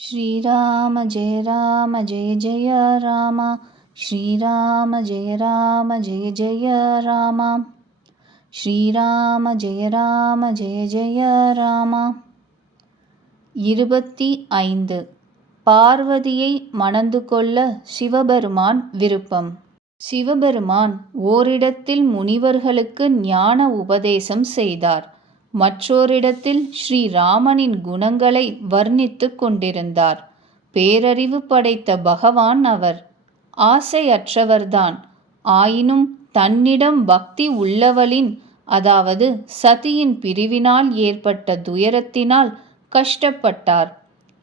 श्रीराम जय राम जय जय राम श्रीराम जय राम जय जय राम ஸ்ரீராம ஜெய ராம ஜெய ஜெய ராமா இருபத்தி ஐந்து பார்வதியை மணந்து கொள்ள சிவபெருமான் விருப்பம் சிவபெருமான் ஓரிடத்தில் முனிவர்களுக்கு ஞான உபதேசம் செய்தார் மற்றோரிடத்தில் ஸ்ரீராமனின் குணங்களை வர்ணித்துக் கொண்டிருந்தார். பேரறிவு படைத்த பகவான் அவர். ஆசையற்றவர்தான். ஆயினும் தன்னிடம் பக்தி உள்ளவளின் அதாவது சதியின் பிரிவினால் ஏற்பட்ட துயரத்தினால் கஷ்டப்பட்டார்.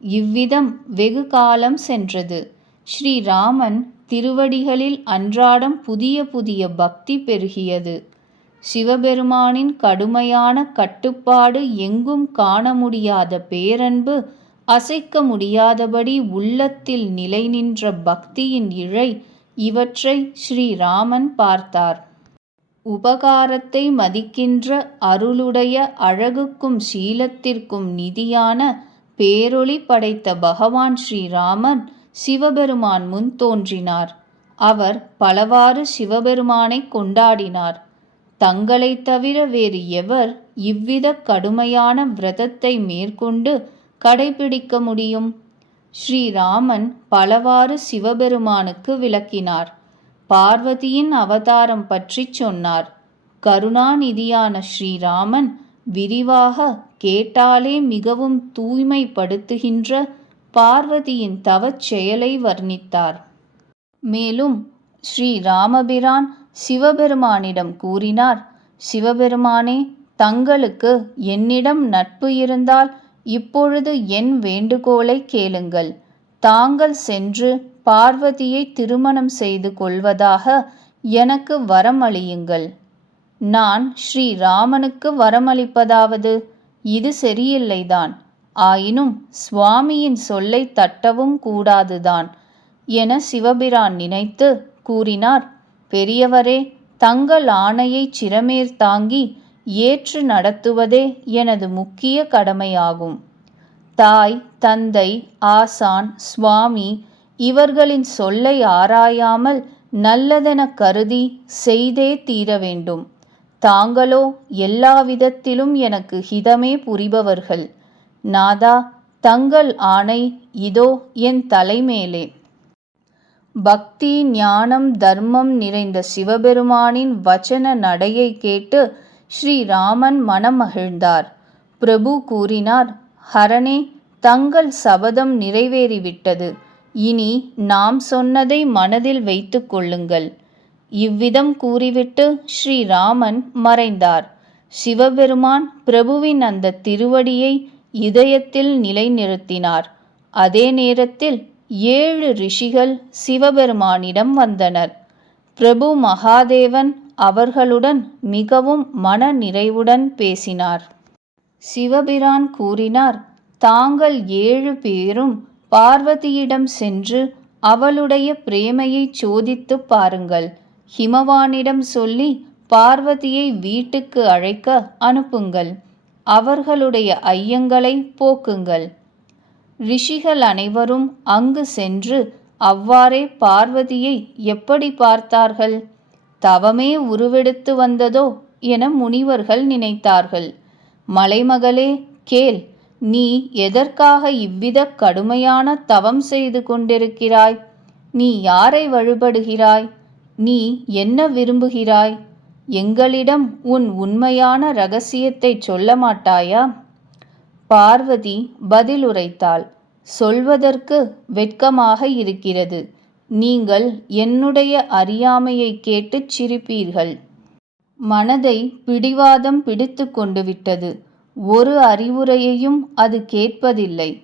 இவ்விதம் வெகு காலம் சென்றது. ஸ்ரீராமன் திருவடிகளில் அன்றாடம் புதிய புதிய பக்தி பெருகியது. சிவபெருமானின் கடுமையான கட்டுப்பாடு எங்கும் காண முடியாத பேரன்பு அசைக்க முடியாதபடி உள்ளத்தில் நிலை நின்ற பக்தியின் இழை இவற்றை ஸ்ரீராமன் பார்த்தார். உபகாரத்தை மதிக்கின்ற அருளுடைய அழகுக்கும் சீலத்திற்கும் நிதியான பேரொளி படைத்த பகவான் ஸ்ரீராமன் சிவபெருமான் முன் தோன்றினார். அவர் பலவாறு சிவபெருமானை கொண்டாடினார். தங்களை தவிர வேறு எவர் இவ்வித கடுமையான விரதத்தை மேற்கொண்டு கடைபிடிக்க முடியும்? ஸ்ரீராமன் பலவாறு சிவபெருமானுக்கு விளக்கினார். பார்வதியின் அவதாரம் பற்றி சொன்னார். கருணாநிதியான ஸ்ரீராமன் விரிவாக கேட்டாலே மிகவும் தூய்மைப்படுத்துகின்ற பார்வதியின் தவச் செயலை வர்ணித்தார். மேலும் ஸ்ரீ ராமபிரான் சிவபெருமானிடம் கூறினார் சிவபெருமானே தங்களுக்கு என்னிடம் நட்பு இருந்தால் இப்பொழுது என் வேண்டுகோளை கேளுங்கள். தாங்கள் சென்று பார்வதியை திருமணம் செய்து கொள்வதாக எனக்கு வரமளியுங்கள். நான் ஸ்ரீ ராமனுக்கு வரமளிப்பதாவது? இது சரியில்லைதான். ஆயினும் சுவாமியின் சொல்லை தட்டவும் கூடாதுதான் என சிவபிரான் நினைத்து கூறினார். பெரியவரே தங்கள் ஆணையை சிறமேர் தாங்கி ஏற்று நடத்துவதே எனது முக்கிய கடமையாகும். தாய் தந்தை ஆசான் சுவாமி இவர்களின் சொல்லை ஆராயாமல் நல்லதென கருதி செய்தே தீர வேண்டும். தாங்களோ எல்லா விதத்திலும் எனக்கு ஹிதமே புரிபவர்கள். நாதா தங்கள் ஆணை இதோ என் தலைமேலே. பக்தி ஞானம் தர்மம் நிறைந்த சிவபெருமானின் வச்சன நடையை கேட்டு ஸ்ரீராமன் மனம் மகிழ்ந்தார் பிரபு கூறினார் ஹரனே தங்கள் சபதம் நிறைவேறிவிட்டது. இனி நாம் சொன்னதை மனதில் வைத்து கொள்ளுங்கள் இவ்விதம் கூறிவிட்டு ஸ்ரீராமன் மறைந்தார். சிவபெருமான் பிரபுவின் அந்த திருவடியை இதயத்தில் நிலைநிறுத்தினார். அதே நேரத்தில் ஏழு ரிஷிகள் சிவபெருமானிடம் வந்தனர். பிரபு மகாதேவன் அவர்களுடன் மிகவும் மன நிறைவுடன் பேசினார். சிவபிரான் கூறினார் தாங்கள் ஏழு பேரும் பார்வதியிடம் சென்று அவளுடைய பிரேமையை சோதித்து பாருங்கள். ஹிமவானிடம் சொல்லி பார்வதியை வீட்டுக்கு அழைக்க அனுப்புங்கள். அவர்களுடைய ஐயங்களை போக்குங்கள். ரிஷிகள் அனைவரும் அங்கு சென்று அவ்வாறே பார்வதியை எப்படி பார்த்தார்கள்? தவமே உருவெடுத்து வந்ததோ என முனிவர்கள் நினைத்தார்கள். மலைமகளே கேள் நீ எதற்காக இவ்வித கடுமையான தவம் செய்து கொண்டிருக்கிறாய்? நீ யாரை வழிபடுகிறாய்? நீ என்ன விரும்புகிறாய்? எங்களிடம் உன் உண்மையான ரகசியத்தை சொல்ல மாட்டாயா? பார்வதி பதிலுரைத்தாள் சொல்வதற்கு வெட்கமாக இருக்கிறது. நீங்கள் என்னுடைய அறியாமையை கேட்டுச் சிரிப்பீர்கள். மனதை பிடிவாதம் பிடித்து கொண்டு விட்டது. ஒரு அறிவுரையையும் அது கேட்பதில்லை.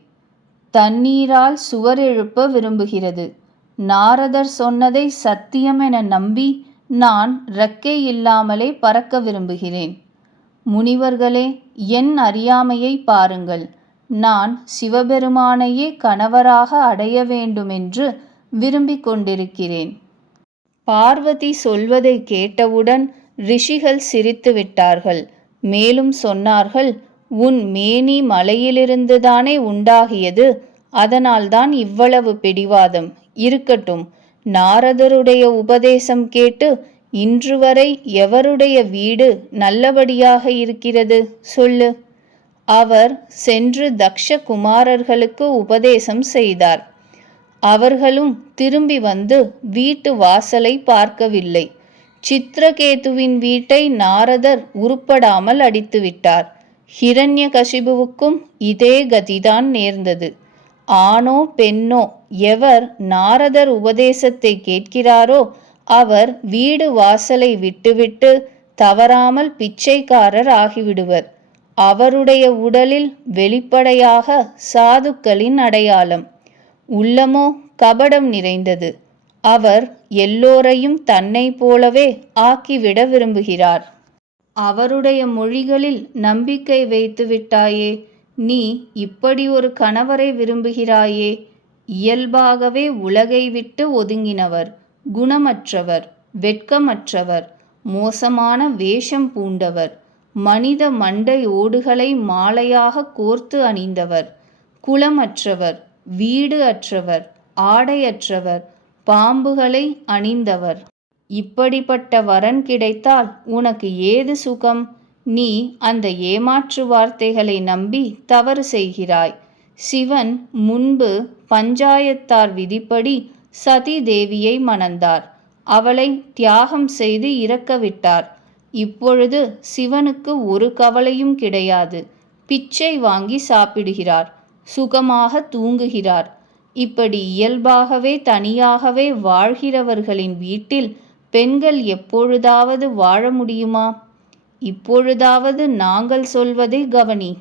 தண்ணீரால் சுவர் எழுப்ப விரும்புகிறது. நாரதர் சொன்னதை சத்தியம் என நம்பி நான் ரெக்கை இல்லாமலே பறக்க விரும்புகிறேன். முனிவர்களே என் அறியாமையை பாருங்கள். நான் சிவபெருமானையே கணவராக அடைய வேண்டுமென்று விரும்பிக் கொண்டிருக்கிறேன். பார்வதி சொல்வதை கேட்டவுடன் ரிஷிகள் சிரித்து விட்டார்கள். மேலும் சொன்னார்கள் உன் மேனி மலையிலிருந்துதானே உண்டாகியது. அதனால்தான் இவ்வளவு பிடிவாதம். இருக்கட்டும் நாரதருடைய உபதேசம் கேட்டு இன்று வரை எவருடைய வீடு நல்லபடியாக இருக்கிறது? சொல்லு. அவர் சென்று தக்ஷ குமாரர்களுக்கு உபதேசம் செய்தார். அவர்களும் திரும்பி வந்து வீட்டு வாசலை பார்க்கவில்லை. சித்திரகேதுவின் வீட்டை நாரதர் உருப்படாமல் அடித்துவிட்டார். ஹிரண்ய கசிபுவுக்கும் இதே கதிதான் நேர்ந்தது. ஆணோ பெண்ணோ எவர் நாரதர் உபதேசத்தை கேட்கிறாரோ அவர் வீடு வாசலை விட்டுவிட்டு தவறாமல் பிச்சைக்காரர் ஆகிவிடுவர். அவருடைய உடலில் வெளிப்படையாக சாதுக்களின் அடையாளம். உள்ளமோ கபடம் நிறைந்தது. அவர் எல்லோரையும் தன்னை போலவே ஆக்கிவிட விரும்புகிறார். அவருடைய மொழிகளில் நம்பிக்கை வைத்து விட்டாயே நீ இப்படி ஒரு கணவரை விரும்புகிறாயே. இயல்பாகவே உலகை விட்டு ஒதுங்கினவர். குணமற்றவர் வெட்கமற்றவர் மோசமான வேஷம் பூண்டவர் மனித மண்டை ஓடுகளை மாலையாக கோர்த்து அணிந்தவர் குளமற்றவர் வீடு அற்றவர் ஆடையற்றவர் பாம்புகளை அணிந்தவர். இப்படிப்பட்ட வரன் கிடைத்தால் உனக்கு ஏது சுகம்? நீ அந்த ஏமாற்று வார்த்தைகளை நம்பி தவறு செய்கிறாய். சிவன் முன்பு பஞ்சாயத்தார் விதிப்படி சதி தேவியை மணந்தார். அவளை தியாகம் செய்து இறக்கவிட்டார். இப்பொழுது சிவனுக்கு ஒரு கவலையும் கிடையாது. பிச்சை வாங்கி சாப்பிடுகிறார். சுகமாக தூங்குகிறார். இப்படி இயல்பாகவே தனியாகவே வாழ்கிறவர்களின் வீட்டில் பெண்கள் எப்பொழுதாவது வாழ முடியுமா? இப்பொழுதாவது நாங்கள் சொல்வதை கவனி.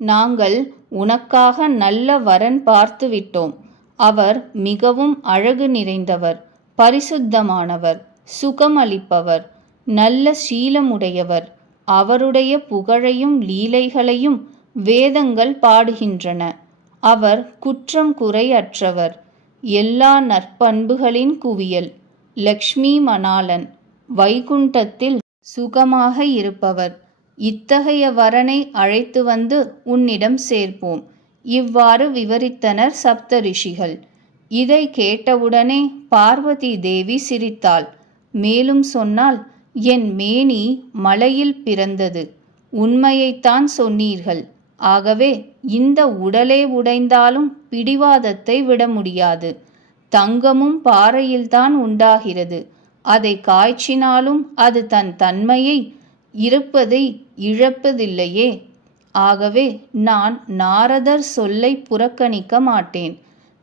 நாங்கள் உனக்காக நல்ல வரன் பார்த்து விட்டோம் அவர் மிகவும் அழகு நிறைந்தவர் பரிசுத்தமானவர் சுகமளிப்பவர் நல்ல சீலமுடையவர். அவருடைய புகழையும் லீலைகளையும் வேதங்கள் பாடுகின்றன. அவர் குற்றம் குறையற்றவர் எல்லா நற்பண்புகளின் குவியல். லக்ஷ்மி மணாலன் வைகுண்டத்தில் சுகமாக இருப்பவர். இத்தகைய வரனை அழைத்து வந்து உன்னிடம் சேர்ப்போம். இவ்வாறு விவரித்தனர் சப்த ரிஷிகள். இதை கேட்டவுடனே பார்வதி தேவி சிரித்தாள். மேலும் சொன்னால் என் மேனி மலையில் பிறந்தது. உண்மையைத்தான் சொன்னீர்கள். ஆகவே இந்த உடலே உடைந்தாலும் பிடிவாதத்தை விட முடியாது. தங்கமும் பாறையில்தான் உண்டாகிறது. அதை காய்ச்சினாலும் அது தன் தன்மையை இருப்பதை இழப்பதில்லையே. ஆகவே நான் நாரதர் சொல்லை புறக்கணிக்க மாட்டேன்.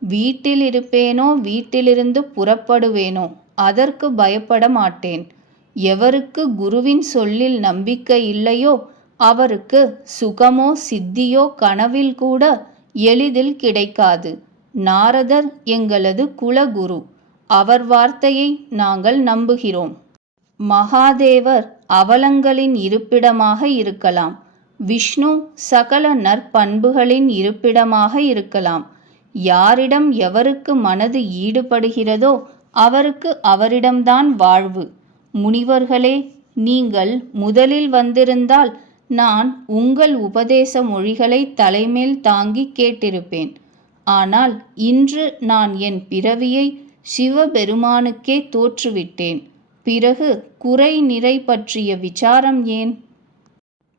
வீட்டில் இருப்பேனோ வீட்டிலிருந்து புறப்படுவேனோ அதற்கு பயப்பட மாட்டேன். எவருக்கு குருவின் சொல்லில் நம்பிக்கை இல்லையோ அவருக்கு சுகமோ சித்தியோ கனவில் கூட எளிதில் கிடைக்காது. நாரதர் எங்களது குலகுரு. அவர் வார்த்தையை நாங்கள் நம்புகிறோம். மகாதேவர் அவலங்களின் இருப்பிடமாக இருக்கலாம். விஷ்ணு சகல நற்பண்புகளின் இருப்பிடமாக இருக்கலாம். யாரிடம் எவருக்கு மனது ஈடுபடுகிறதோ அவருக்கு அவரிடம்தான் வாழ்வு. முனிவர்களே நீங்கள் முதலில் வந்திருந்தால் நான் உங்கள் உபதேச மொழிகளை தலைமேல் தாங்கி கேட்டிருப்பேன். ஆனால் இன்று நான் என் பிறவியை சிவபெருமானுக்கே தோற்றுவிட்டேன். பிறகு குறை நிறை பற்றிய விசாரம் ஏன்?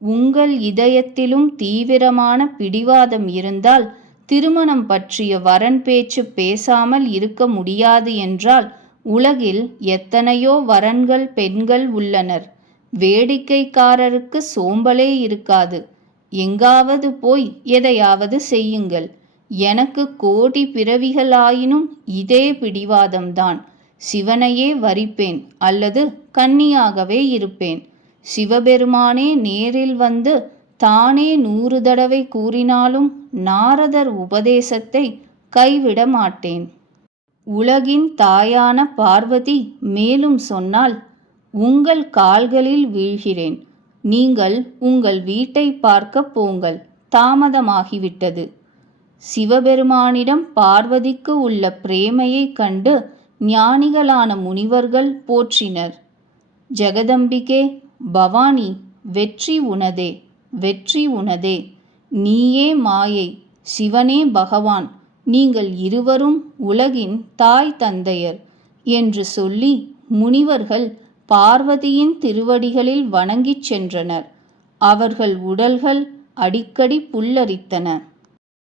உங்கள் இதயத்திலும் தீவிரமான பிடிவாதம் இருந்தால் திருமணம் பற்றிய வரன் பேச்சு பேசாமல் இருக்க முடியாது என்றால் உலகில் எத்தனையோ வரன்கள் பெண்கள் உள்ளனர். வேடிக்கைக்காரருக்கு சோம்பலே இருக்காது. எங்காவது போய் எதையாவது செய்யுங்கள். எனக்கு கோடி பிறவிகளாயினும் இதே பிடிவாதம்தான். சிவனையே வரிப்பேன் அல்லது கன்னியாகவே இருப்பேன். சிவபெருமானே நேரில் வந்து தானே நூறு தடவை கூறினாலும் நாரதர் உபதேசத்தை கைவிட மாட்டேன். உலகின் தாயான பார்வதி மேலும் சொன்னால் உங்கள் கால்களில் வீழ்கிறேன். நீங்கள் உங்கள் வீட்டை பார்க்க போங்கள் தாமதமாகிவிட்டது. சிவபெருமானிடம் பார்வதிக்கு உள்ள பிரேமையை கண்டு ஞானிகளான முனிவர்கள் போற்றினர். ஜெகதம்பிகே பவானி வெற்றி உனதே வெற்றி உனதே. நீயே மாயை சிவனே பகவான் நீங்கள் இருவரும் உலகின் தாய் தந்தையர் என்று சொல்லி முனிவர்கள் பார்வதியின் திருவடிகளில் வணங்கிச் சென்றனர். அவர்கள் உடல்கள் அடிக்கடி புல்லரித்தன.